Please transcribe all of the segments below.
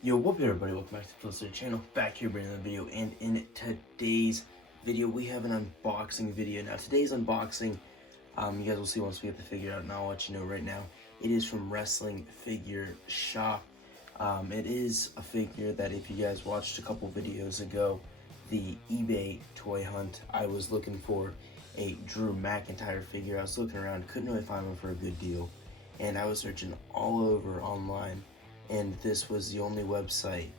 Yo, what up everybody, welcome back to the Felicity channel, back here bringing another video, and in today's video we have an unboxing video. Now today's unboxing, you guys will see once we get the figure out, and I'll let you know right now, it is from Wrestling Figure Shop. It is a figure that if you guys watched a couple videos ago, the eBay toy hunt, I was looking for a Drew McIntyre figure. I was looking around, couldn't really find one for a good deal, and I was searching all over online. And this was the only website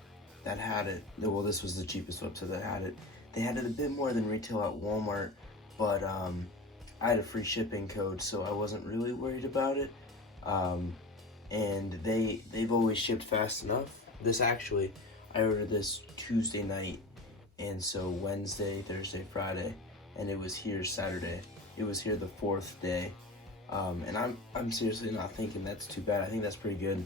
that had it. Well, this was the cheapest website that had it. They had it a bit more than retail at Walmart, but I had a free shipping code, so I wasn't really worried about it. And they've always shipped fast enough. This actually, I ordered this Tuesday night, and so Wednesday, Thursday, Friday, and it was here Saturday. It was here the fourth day, and I'm seriously not thinking that's too bad. I think that's pretty good.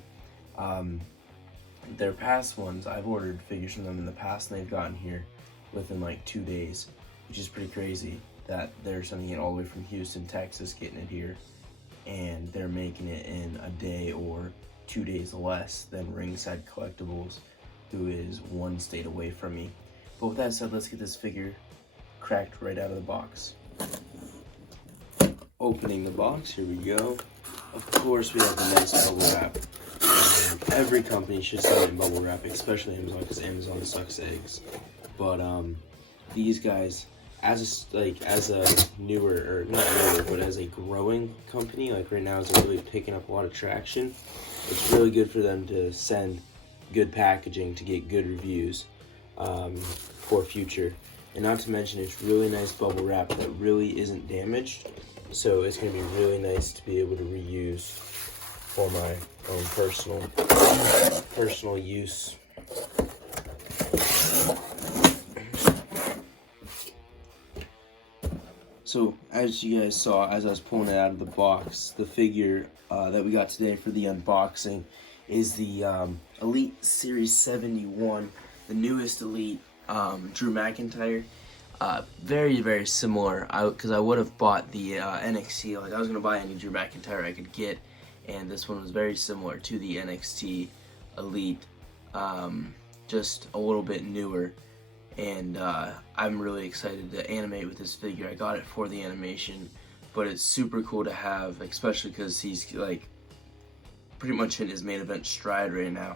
Their past ones, I've ordered figures from them in the past, and they've gotten here within like 2 days, which is pretty crazy that they're sending it all the way from Houston, Texas, getting it here, and they're making it in a day or 2 days less than Ringside Collectibles, who is one state away from me. But with that said, let's get this figure cracked right out of the box. Opening the box, here we go. Of course, we have the nice bubble wrap. Every company should sell it in bubble wrap, especially Amazon, because Amazon sucks eggs. But these guys, as a newer, or not newer, but as a growing company, like right now, is really picking up a lot of traction. It's really good for them to send good packaging to get good reviews for future. And not to mention, it's really nice bubble wrap that really isn't damaged. So it's going to be really nice to be able to reuse for my own personal use. So as you guys saw, as I was pulling it out of the box, the figure that we got today for the unboxing is the Elite Series 71, the newest Elite Drew McIntyre. Very, very similar, because I would have bought the NXT, like I was going to buy any Drew McIntyre I could get, and this one was very similar to the NXT Elite, just a little bit newer, and I'm really excited to animate with this figure. I got it for the animation, but it's super cool to have, especially because he's like pretty much in his main event stride right now.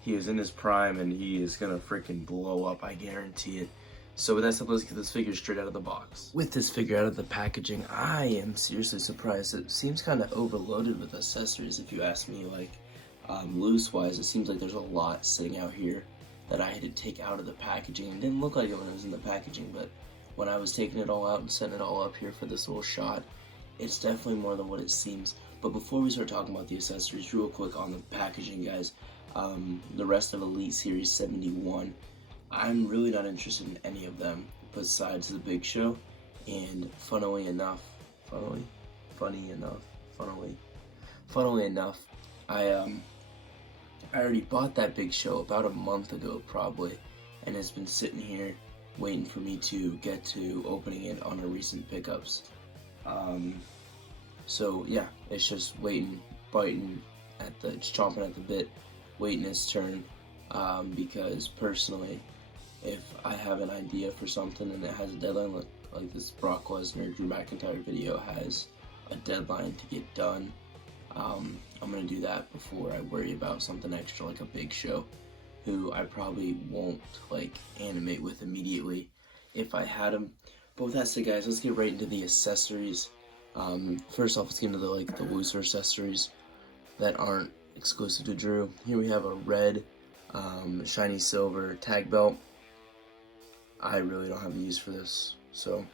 He is in his prime, and he is going to freaking blow up, I guarantee it. So with that said, let's get this figure straight out of the box. With this figure out of the packaging, I am seriously surprised. It seems kind of overloaded with accessories, if you ask me. Like, loose-wise, it seems like there's a lot sitting out here that I had to take out of the packaging. It didn't look like it when it was in the packaging, but when I was taking it all out and setting it all up here for this little shot, it's definitely more than what it seems. But before we start talking about the accessories, real quick on the packaging, guys, the rest of Elite Series 71, I'm really not interested in any of them besides the Big Show, and funnily enough, I already bought that Big Show about a month ago probably, and it's been sitting here waiting for me to get to opening it on a recent pickups. So yeah, it's just waiting, it's chomping at the bit, waiting its turn, because personally, if I have an idea for something and it has a deadline, like this Brock Lesnar Drew McIntyre video has a deadline to get done, I'm going to do that before I worry about something extra like a Big Show, who I probably won't like animate with immediately if I had him. But with that said, guys, let's get right into the accessories. First off, let's get into the looser accessories that aren't exclusive to Drew. Here we have a red shiny silver tag belt. I really don't have a use for this, so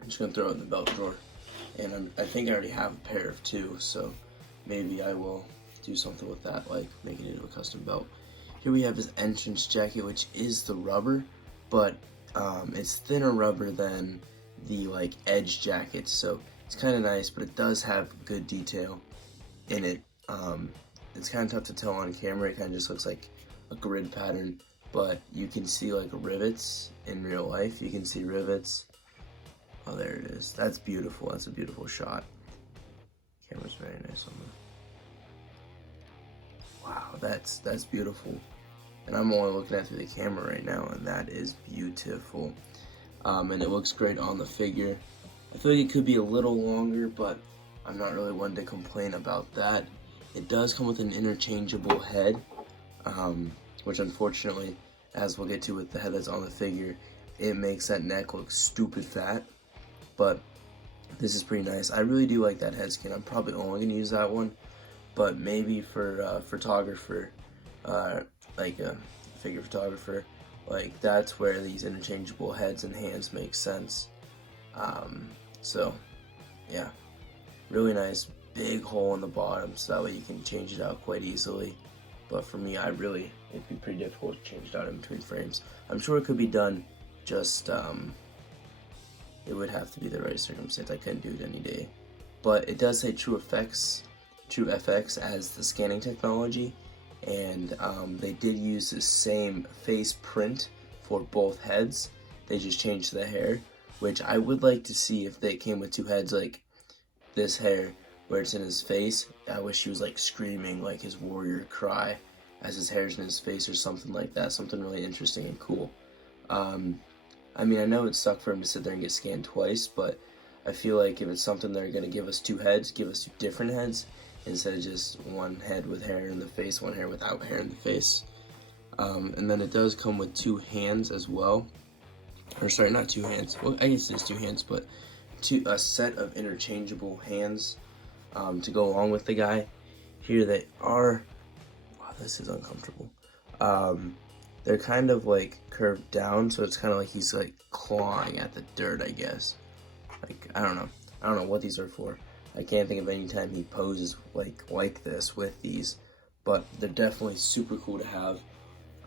I'm just going to throw it in the belt drawer. And I think I already have a pair of two, so maybe I will do something with that, like making it into a custom belt. Here we have his entrance jacket, which is the rubber, but it's thinner rubber than the edge jackets, so it's kind of nice, but it does have good detail in it. It's kind of tough to tell on camera. It kind of just looks like a grid pattern, but you can see rivets in real life. You can see rivets. Oh, there it is. That's beautiful. That's a beautiful shot. Camera's very nice on that. Wow, that's beautiful. and I'm only looking at it through the camera right now, and that is beautiful. And it looks great on the figure. I feel like it could be a little longer, but I'm not really one to complain about that. It does come with an interchangeable head, which unfortunately, as we'll get to with the head that's on the figure, it makes that neck look stupid fat. But this is pretty nice. I really do like that head skin. I'm probably only going to use that one, but maybe for a photographer, like a figure photographer, like that's where these interchangeable heads and hands make sense. So yeah, really nice. Big hole in the bottom, so that way you can change it out quite easily. But for me, it'd be pretty difficult to change it out in between frames. I'm sure it could be done, just it would have to be the right circumstance. I couldn't do it any day. But it does say True FX as the scanning technology, and they did use the same face print for both heads. They just changed the hair, which I would like to see if they came with two heads, like this hair where it's in his face. I wish he was like screaming like his warrior cry as his hair's in his face or something like that. Something really interesting and cool. I mean, I know it sucked for him to sit there and get scanned twice, but I feel like if it's something they're going to give us two heads, give us two different heads instead of just one head with hair in the face, one hair without hair in the face. And then it does come with two hands as well. Or sorry, not two hands. Well, I guess it's two hands, but a set of interchangeable hands to go along with the guy. Here they are. Wow, this is uncomfortable. They're kind of like curved down, so it's kind of like he's like clawing at the dirt, I guess. Like, I don't know what these are for. I can't think of any time he poses like this with these, but they're definitely super cool to have.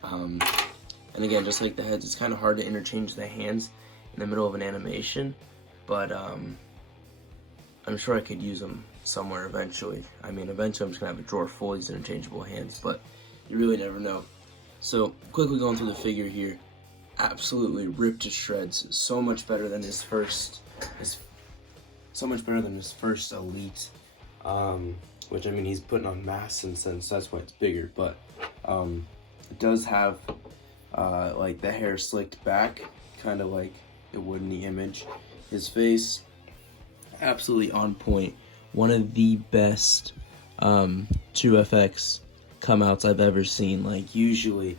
And again, just like the heads, it's kind of hard to interchange the hands in the middle of an animation, but I'm sure I could use them somewhere eventually. I mean, eventually I'm just gonna have a drawer full of these interchangeable hands, but you really never know. So, quickly going through the figure here, absolutely ripped to shreds. So much better than his first Elite. Which, I mean, he's putting on mass since then, so that's why it's bigger. But it does have like the hair slicked back, kind of like it would in the image. His face, absolutely on point. One of the best True FX come outs I've ever seen. Like, usually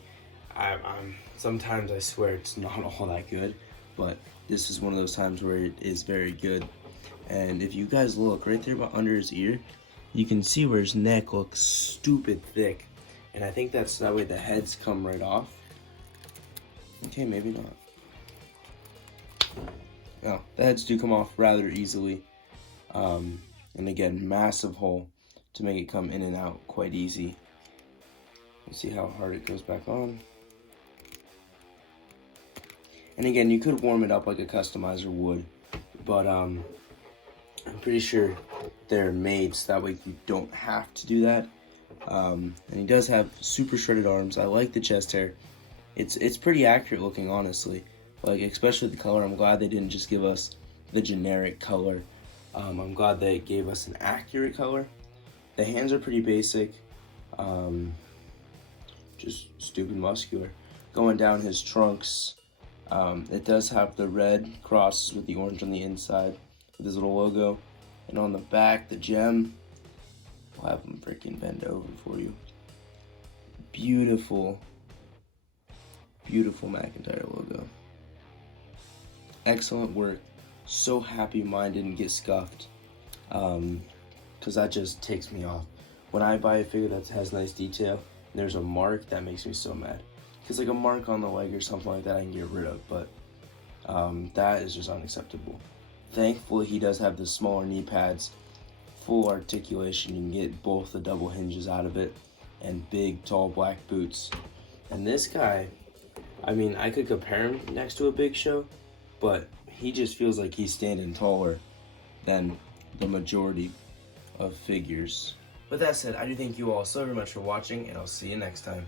I'm sometimes I swear it's not all that good, but this is one of those times where it is very good. And if you guys look right there about under his ear, you can see where his neck looks stupid thick, and I think that's that way the heads come right off. Okay, maybe not. No, the heads do come off rather easily, and again, massive hole to make it come in and out quite easy. Let's see how hard it goes back on. And again, you could warm it up like a customizer would, but I'm pretty sure they're made so that way you don't have to do that. And he does have super shredded arms. I like the chest hair. It's pretty accurate looking, honestly. Like, especially the color. I'm glad they didn't just give us the generic color. I'm glad they gave us an accurate color. The hands are pretty basic. Just stupid muscular. Going down his trunks, it does have the red crosses with the orange on the inside with his little logo, and on the back the gem. I'll have him freaking bend over for you. Beautiful, beautiful McIntyre logo. Excellent work. So happy mine didn't get scuffed, because that just ticks me off. When I buy a figure that has nice detail, there's a mark, that makes me so mad. Because like a mark on the leg or something like that I can get rid of, but that is just unacceptable. Thankfully he does have the smaller knee pads, full articulation, you can get both the double hinges out of it, and big tall black boots. And this guy, I mean, I could compare him next to a Big Show, but he just feels like he's standing taller than the majority of figures. With that said, I do thank you all so very much for watching, and I'll see you next time.